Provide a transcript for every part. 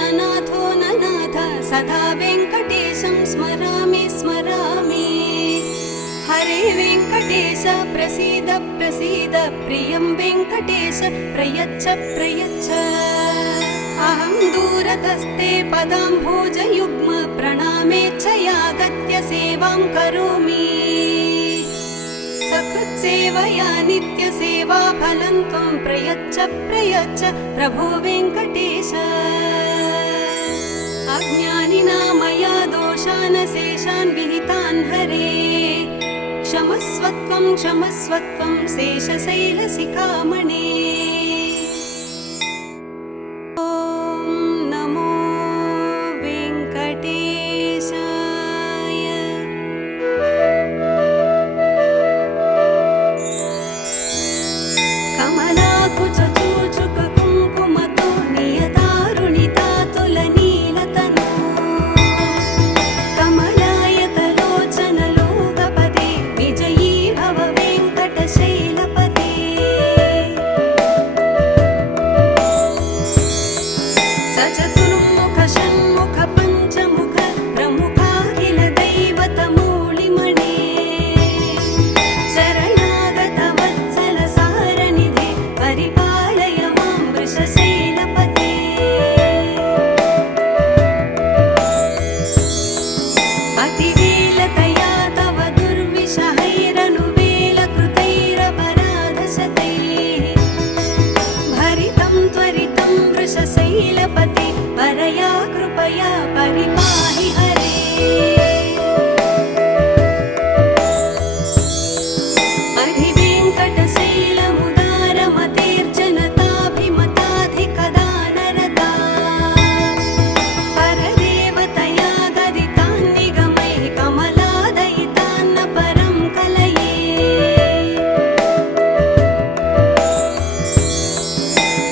ननाथो ननाथ सदा वेङ्कटेशं स्मरामि स्मरामि। हरे वेङ्कटेश प्रसीद प्रसीद प्रियं वेङ्कटेश प्रयच्छ प्रयच्छ। अहं दूरतस्ते पदाम्भोजयुग्म प्रणामेच्छयागत्य सेवां करोमि। सकृत्सेवया नित्यसेवा फलं त्वं प्रयच्छ प्रयच्छ प्रभो वेङ्कटेश। अज्ञानिना मया दोषान् शेषान् विहितान् हरे क्षमस्वत्वं क्षमस्वत्वं शेषशैलशिखामणे। ॐ नमो वेङ्कटेशाय। कमलाकुचूचुक कुङ्कुमतो नियतारुणितातुलनीलतनु कमलायतलोचनलोकपदे विजयी भव वेङ्कटशैलपते। सचतुर्मुख षण्मुख पञ्चमुख प्रमुखाखिल दैवतमौलिमणे शरणागत वत्सल सारनिधे परिपालय मां वृषशैलपते। अतिवेलतया तव दुर्विषहैरनुवेलकृतैरपराधशतैः भरितं त्वरितं वृषशैलपते परया कृपया परिपाहि हरे। अधिवेङ्कटशैलमुदारमतेर्जनताभिमताधिकदानरता परदेवतया गदितान्निगमैः कमलादयितान्न परं कलये।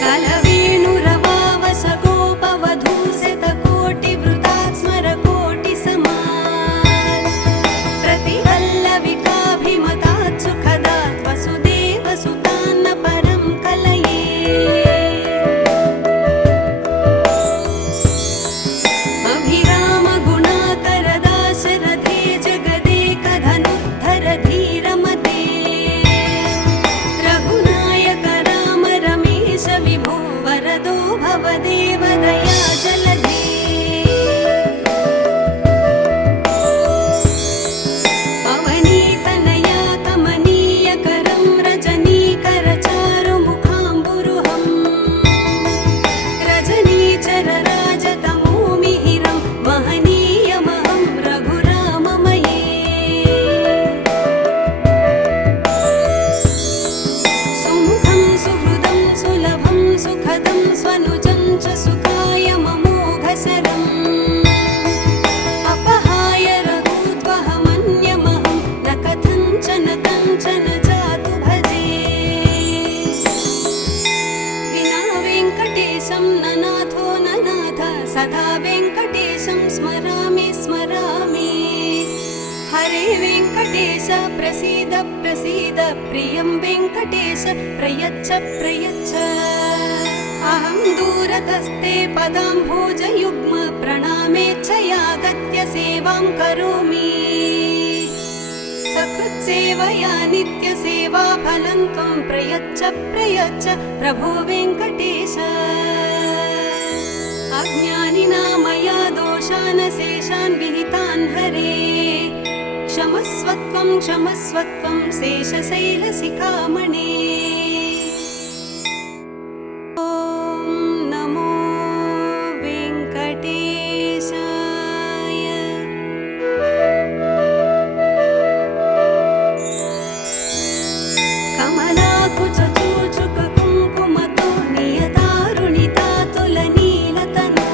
कलवेणुरवावसगोपवधूशतकोटिवृतात् स्मरकोटिसमात् प्रतिवल्लविकाभिमतात् सुखदात् वसुदेवसुतान्न परं कलये। अभिरामगुणाकरदाशरथे जगदेकधनुद्धर धीरमते रघुनायक राम रमेश विभो वरदो भवदेव दया जलधे। अवनीतनया कमनीयकरं रजनीकरचारुमुखाम्बुरुहं रजनीचरराजतमोमिहिरं महनीयमहं रघुराममये। सुमुखं सुहृदं सुलभं सुखदं स्वनुजं च सुखाय ममोघशरम् अपहाय रघूत्वहमन्यमहं न कथञ्चन कञ्चन जातु भजे। विना वेङ्कटेशं ननाथो ननाथ सदा वेङ्कटेशं स्मरामि स्मरामि। हरे वेङ्कटेश प्रसीद प्रसीद प्रियं वेङ्कटेश प्रयच्छ प्रयच्छ। अहं दूरतस्ते पदाम्भोजयुग्म प्रणामेच्छयागत्य सेवां करोमि। सकृत्सेवया नित्यसेवा फलं त्वं प्रयच्छ प्रयच्छ प्रभो वेङ्कटेश। अज्ञानिना मया दोषान् शेषान् विहितान् हरे क्षमस्वत्वं क्षमस्वत्वं शेषशैलशिखामणे। ॐ नमो वेङ्कटेशाय। कमलाकुचूचुक कुङ्कुमतो नियतारुणितातुलनीलतनु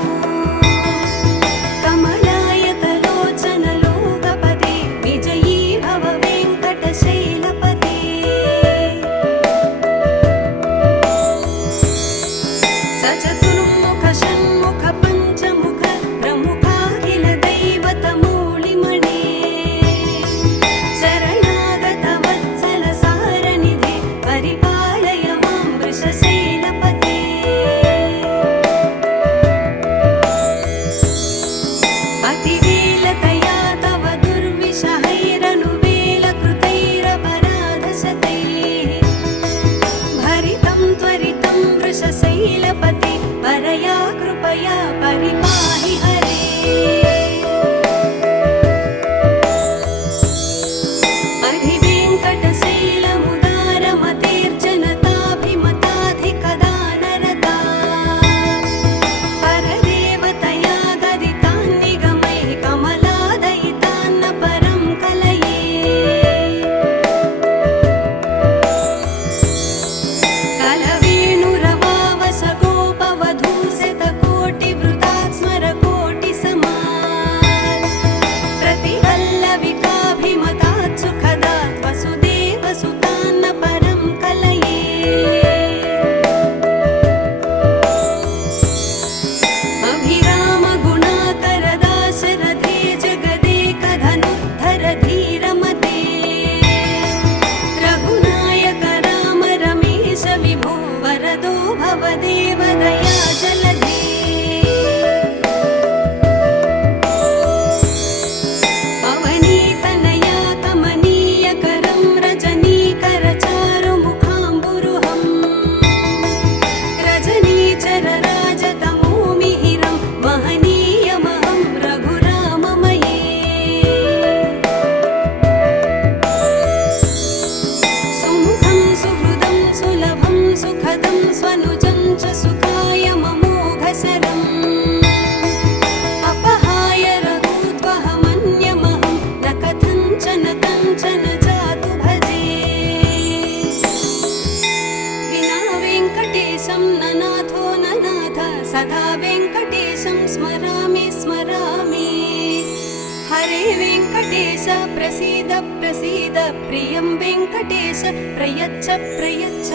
कमलायतलोचनलोकपदे विजयी भव वेङ्कटशैलपते। हरे वेङ्कटेश प्रसीद प्रसीद प्रियं वेङ्कटेश प्रयच्छ प्रयच्छ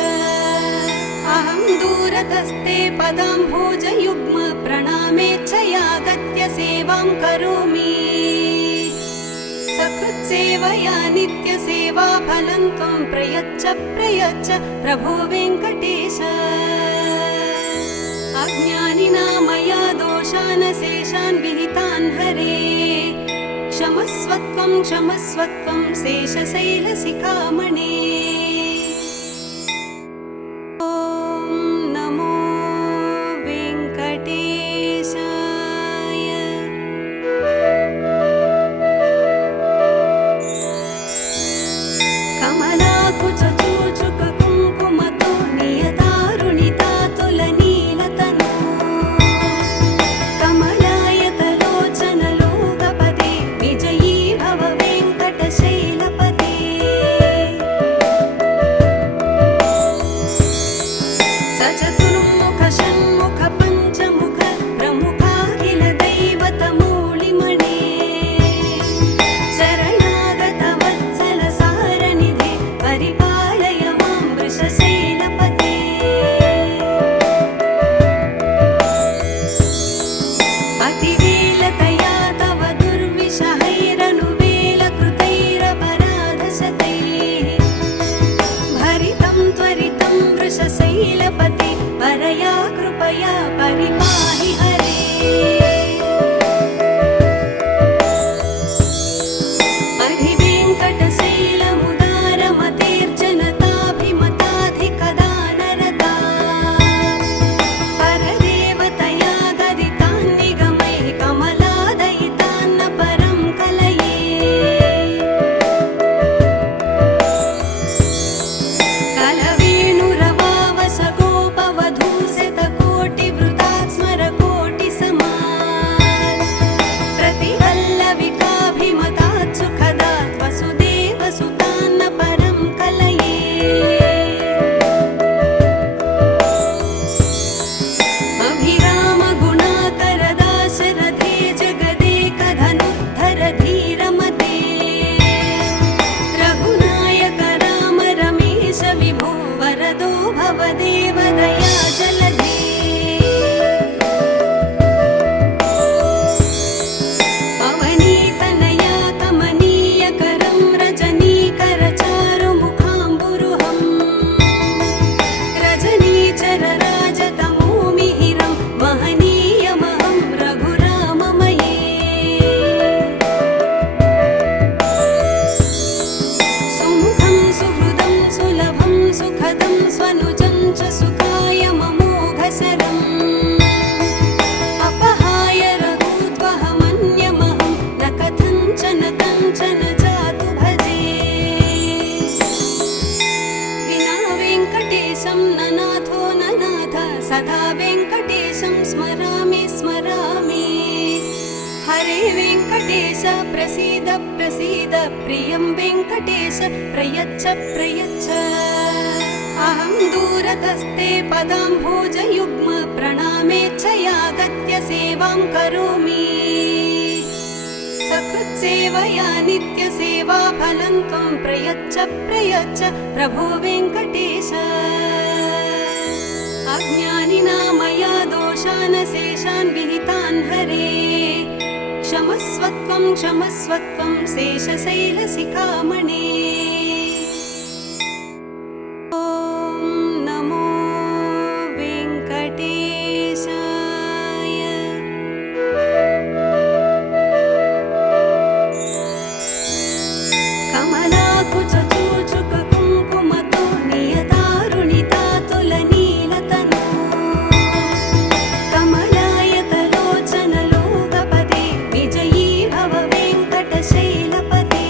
अहं दूरतस्ते पदाम्भोजयुग्म प्रणामेच्छयागत्य सेवां करोमि सकृत्सेवया नित्यसेवाफलं त्वं प्रयच्छ प्रयच्छ प्रभो वेङ्कटेश अज्ञानिना मया दोषान् शेषान् विहितान् हरे क्षमस्वत्वं क्षमस्वत्वं शेषशैलशिखामणे ॐ नमो वेङ्कटेशाय कमलाकुचूचुककुङ्कुमतो नियतारुणितातुलनीलतनो कमलायतलोचनलोकपदे विजयी भव वेङ्कटशैलपते सचतुर्मुख षण्मुख पञ्चमुख प्रमुखाखिल दैवतमूलिमणे शरणागत वत्सल सारनिधे परिपालय मां वृषशैलपते अतिवेलतया तव दुर्विषहैरनुवेलकृतैरपराधशतैः भरितं त्वरितं वृषशैलपते परया कृपया परिपाहि हरे अधिवेङ्कटशैलमुदारमतेर्जनताभिमताधिकदानरता परदेवतया गदितान् निगमैः कमलादयितान्न परं कलये कलवेणुरवावसगोपवधूशतकोटिवृतात् स्मरकोटिसमात् प्रतिवल्लविकाभिमतात् सुखदात् वसुदेवसुतान्न परं कलये अभिरामगुणाकरदाशरथे जगदेकधनुद्धर धीरमते रघुनायक राम रमेश विभो वरदो भवदेव दयाजलधे अवनीतनया कमनीयकरं रजनीकरचारुमुखाम्बुरुहं रजनीचरराजतमोमिहिरं महनीयमहं रघुराममये सुमुखं सुहृदं सुलभं सुखदं स्वनुजं च सुखाय ममोघशरम् अपहाय रघूत्वहमन्यमहं न कथञ्चन कञ्चन जातु भजे विना वेङ्कटेशं न नाथो न नाथ सदा वेङ्कटेशं स्मरामि स्मरामि हरे वेङ्कटेश प्रसीद प्रसीद प्रियं वेङ्कटेश प्रयच्छ प्रयच्छ अहं दूरतस्ते पदाम्भोजयुग्म प्रणामेच्छयागत्य सेवां करोमि सकृत्सेवया नित्यसेवाफलं त्वं प्रयच्छ प्रयच्छ प्रभो वेङ्कटेश अज्ञानिना मया दोषान् शेषान् विहितान् हरे क्षमस्वत्वं क्षमस्वत्वं शेषशैलशिखामणे ॐ नमो वेङ्कटेशाय कमलाकुचूचुककुङ्कुमतो नियतारुणितातुलनीलतनो कमलायतलोचनलोकपदे विजयी भव वेङ्कटशैलपते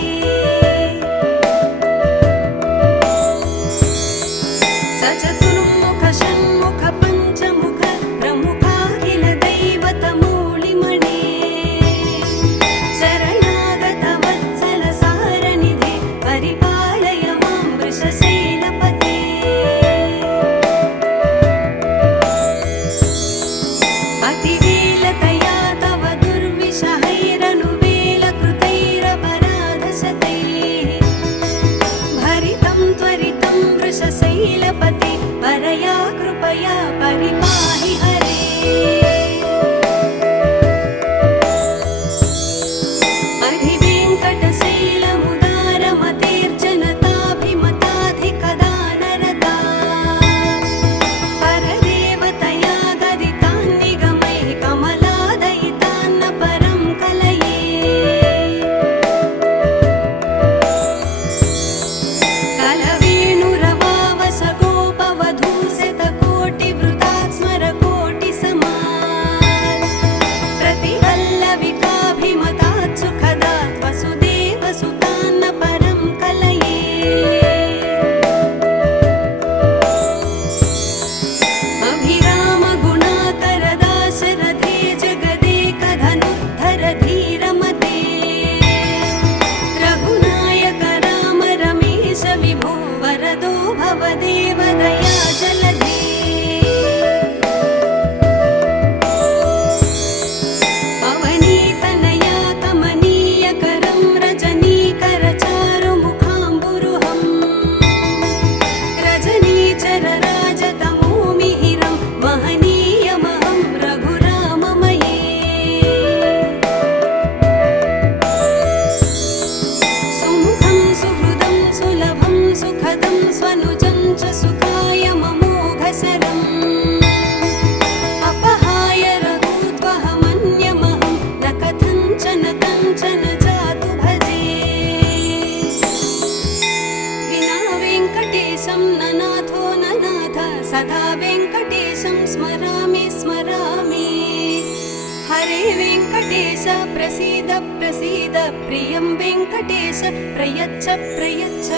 वेङ्कटेश प्रसीद प्रसीद प्रियं वेङ्कटेश प्रयच्छ प्रयच्छ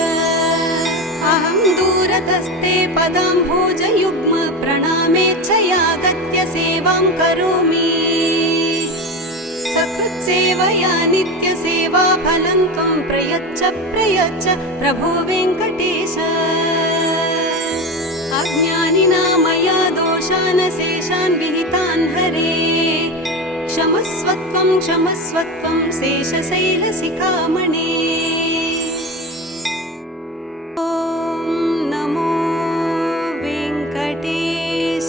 अहं दूरतस्ते पदाम्भोजयुग्म प्रणामेच्छयागत्य सेवां करोमि सकृत्सेवया नित्यसेवा फलं त्वं प्रयच्छ प्रयच्छ प्रभो वेङ्कटेश अज्ञानिना मया दोषान् शेषान् विहितान् हरे क्षमस्वत्वं क्षमस्वत्वं शेषशैलशिखामणे ॐ नमो वेङ्कटेशाय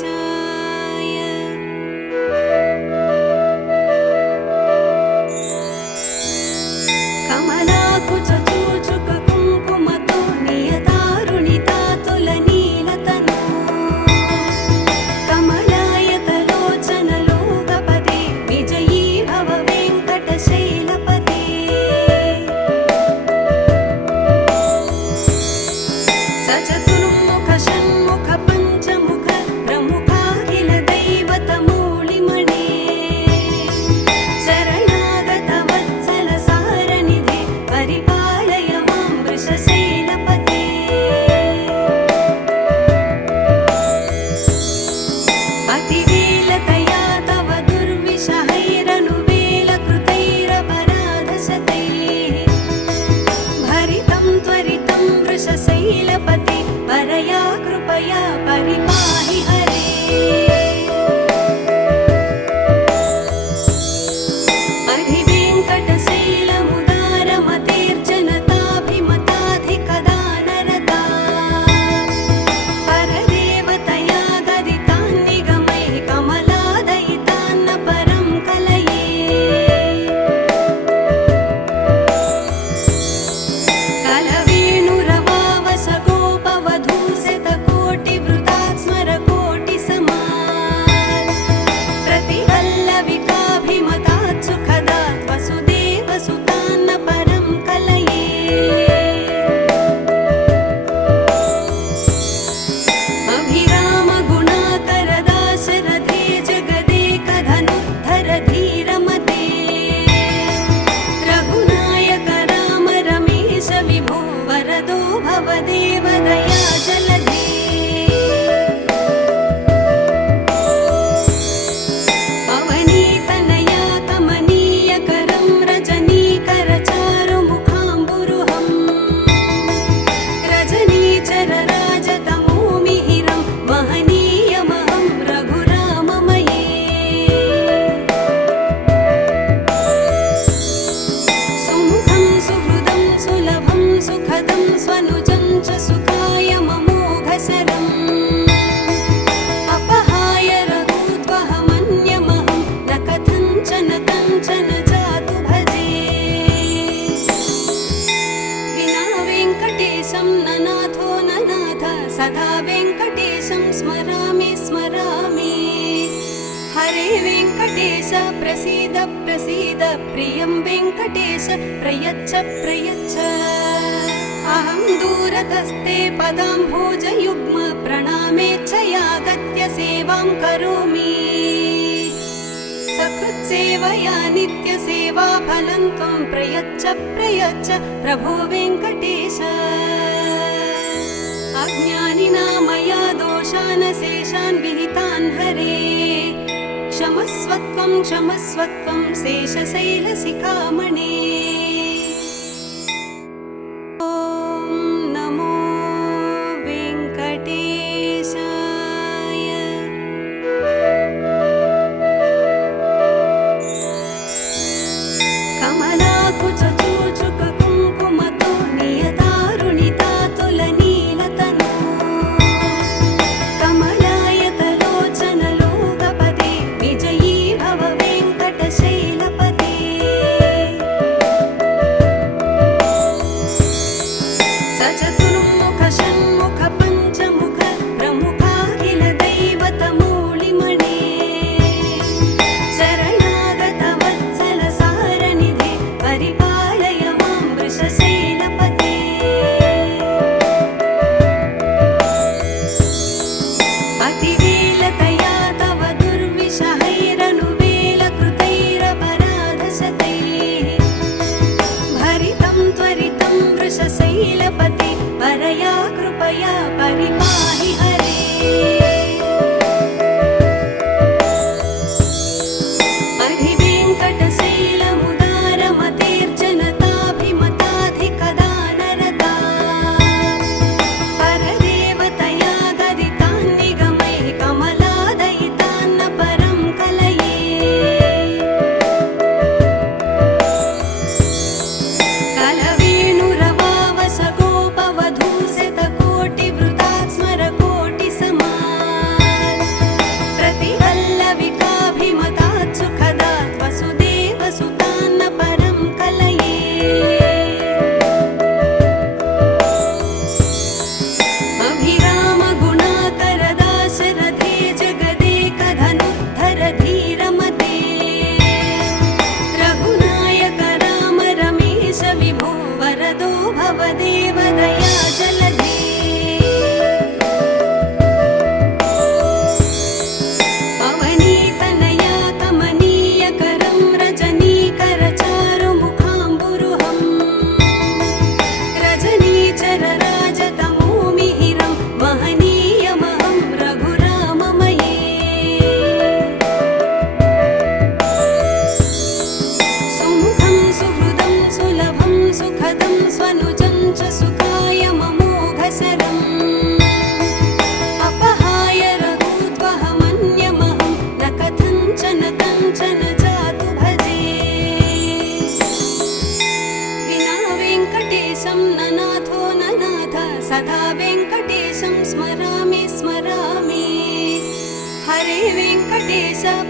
कमलाकुचूचुक कुङ्कुमतो नियतारुणितातुलनीलतनु कमलायतलोचनलोकपदे विजयी भव वेङ्कटशैलपते सचतुर्मुख षण्मुख पञ्चमुख प्रमुखाखिल दैवतमूलिमणे शरणागत वत्सल सारनिधे परिपालय मां वृषशैलपते अतिवेलतया तव दुर्विषहैरनुवेलकृतैरपराधशतैः भरितं त्वरितं वृषशैलपते परया कृपया परिपाहि हरे अधिवेङ्कटशैलमुदारमतेर्जनताभिमताधिकदानरता परदेवतया गदितान्निगमैः कमलादयितान्न परं कलये कलवेणुरवावसगोपवधूशतकोटिवृतात् स्मरकोटिसमात् प्रतिवल्लविकाभिमतात् सुखदात् वसुदेवसुतान्न परं कलये अभिरामगुणाकरदाशरथे जगदेकधनुद्धर धीरमते रघुनायक राम रमेश विभो वरदो भवदेव दया जलधे अवनीतनया कमनीयकरं रजनीकरचारुमुखाम्बुरुहं रजनीचरराजतमोमिहिरं महनीयमहं रघुराममये सुमुखं सुहृदं सुलभं सुखदं स्वनुजं च सुखाय ममोघशरम् अपहाय रघुत्वहमन्यमहं न कथञ्चन कञ्चन जातु भजे विना वेङ्कटेशं न नाथो न नाथ सदा वेङ्कटेशं स्मरामि स्मरामि हरे वेङ्कटेश प्रसीद प्रसीद प्रियं वेङ्कटेश प्रयच्छ प्रयच्छ अहं दूरतस्ते पदाम्भोजयुग्म प्रणामेच्छयागत्य सेवां करोमि सकृत्सेवया नित्यसेवा फलं त्वं प्रयच्छ प्रयच्छ प्रभो वेङ्कटेश अज्ञानिना मया दोषान् शेषान् विहितान् हरे क्षमस्वत्वं क्षमस्वत्वं शेषशैलशिखामणे ॐ नमो वेङ्कटेशाय कमलाकुचूचुक कुङ्कुमतो नियतारुणितातुलनीलतनु कमलायतलोचनलोकपदे विजयी भव वेङ्कटशैलपते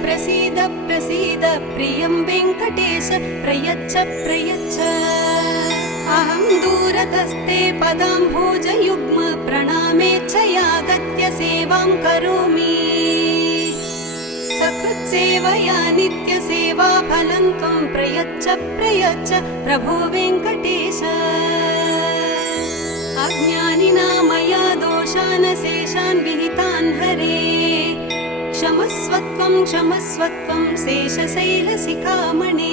प्रसीद प्रसीद प्रियं वेङ्कटेश प्रयच्छ प्रयच्छ अहं दूरतस्ते पदाम्भोजयुग्म प्रणामेच्छयागत्य सेवां करोमि सकृत्सेवया नित्यसेवा फलं त्वं प्रयच्छ प्रयच्छ प्रभो वेङ्कटेश अज्ञानिना मया दोषान् शेषान् विहितान् हरे क्षमस्वत्वं क्षमस्वत्वं शेषशैलशिखामणे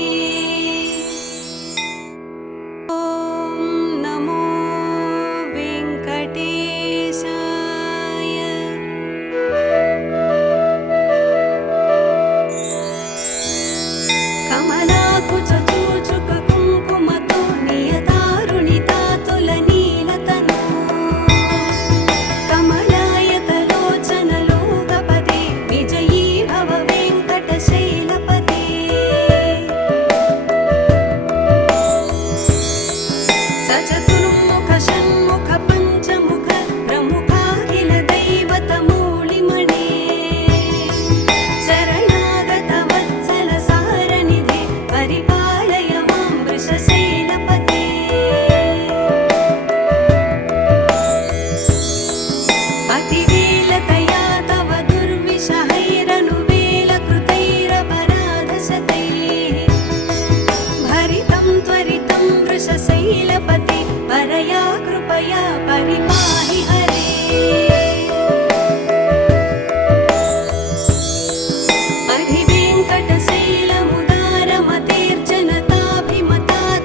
शैलपते परया कृपया परिपाहि हरे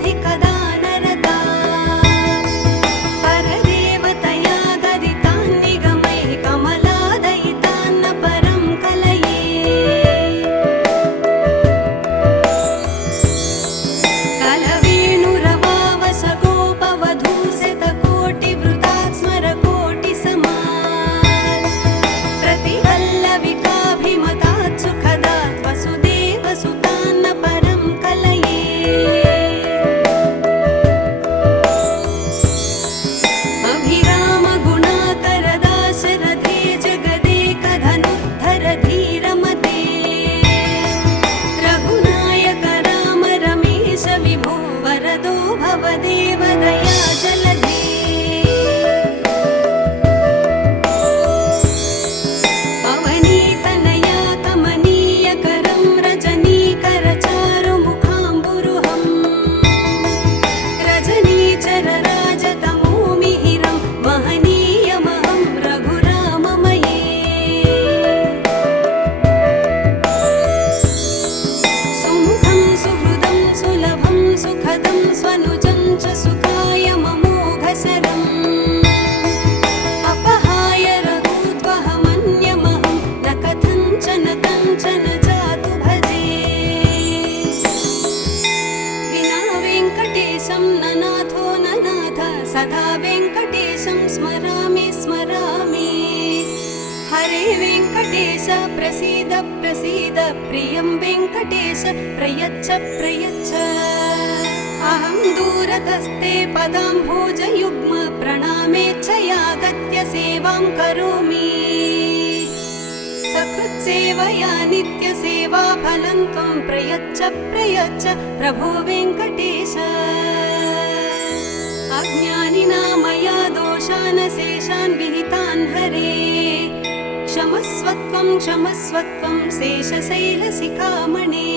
अधिवेङ्कटशैलमुदारमतेर्जनताभिमताधिकदानरता परदेवतया गदितान्निगमैः कमलादयितान्न परं कलये देवदया जलधे अवनीतनया कमनीयकरं रजनीकरचारुमुखाम्बुरुहं रजनीचरराजतमोमिहिरं महनीयमहं रघुराममये सुमुखं सुहृदं सुलभं सुखदं स्वनुजं च सुखाय ममोघशरम् अपहाय रघूत्वहमन्यमहं न कथञ्चन कञ्चन जातु भजे विना वेङ्कटेशं न नाथो न नाथ सदा वेङ्कटेशं स्मरामि स्मरामि हरे वेङ्कटेश प्रसीद प्रसीद प्रियं वेङ्कटेश प्रयच्छ प्रयच्छ अहं दूरतस्ते पदाम्भोजयुग्म प्रणामेच्छयागत्य सेवां करोमि सकृत्सेवया नित्यसेवा फलं त्वं प्रयच्छ प्रयच्छ प्रभो वेङ्कटेश अज्ञानिना मया दोषान् शेषान् विहितान् हरे क्षमस्वत्वं क्षमस्वत्वं शेषशैलशिखामणे